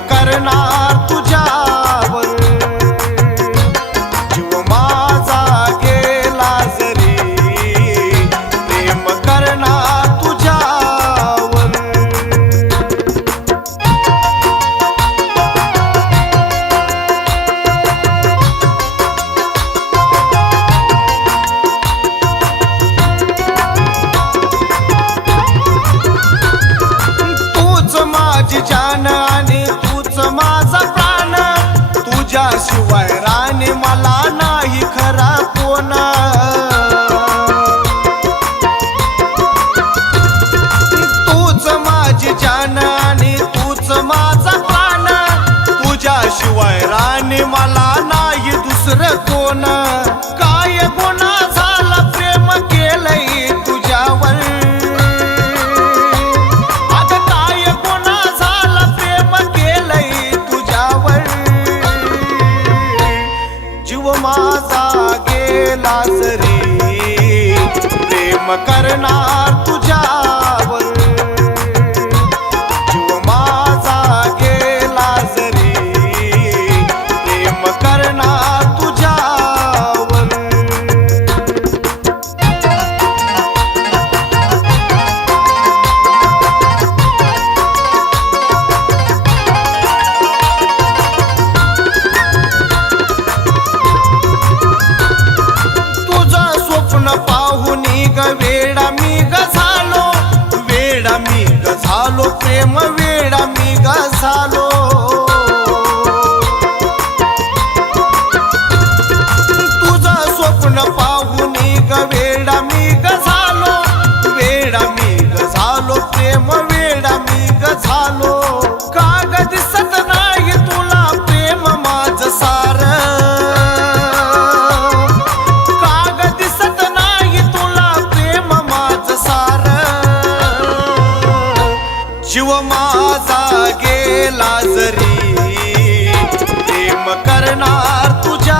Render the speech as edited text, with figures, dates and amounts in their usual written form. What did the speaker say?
करणार तुझ्यावर जीव माझा गेला जरी प्रेम करणार तुझ्यावर तूच माझी जान आणि तूच माझा प्राण तुझ्याशिवाय राणी मला नाही खरा कोण तूच माझी जान आणि तूच माझा प्राण तुझ्याशिवाय राणी मला नाही दुसरं कोण काय गुन्हा झाला प्रेम केलंय तुझ्यावर जीव माझा गेला जरी प्रेम करणार तुझ्यावर जीव माझा गेला जरी प्रेम करणार तुझ्यावर वेडा मी ग झालो प्रेम वेडा मी ग झालो तुझं स्वप्न पाहून ग वेडा मी ग झालो वेडा मी ग झालो प्रेम वेडा मी ग झालो काग दिसत नाही तुला प्रेम माझं सार जीव माझा गेला जरी प्रेम करणार तुझ्या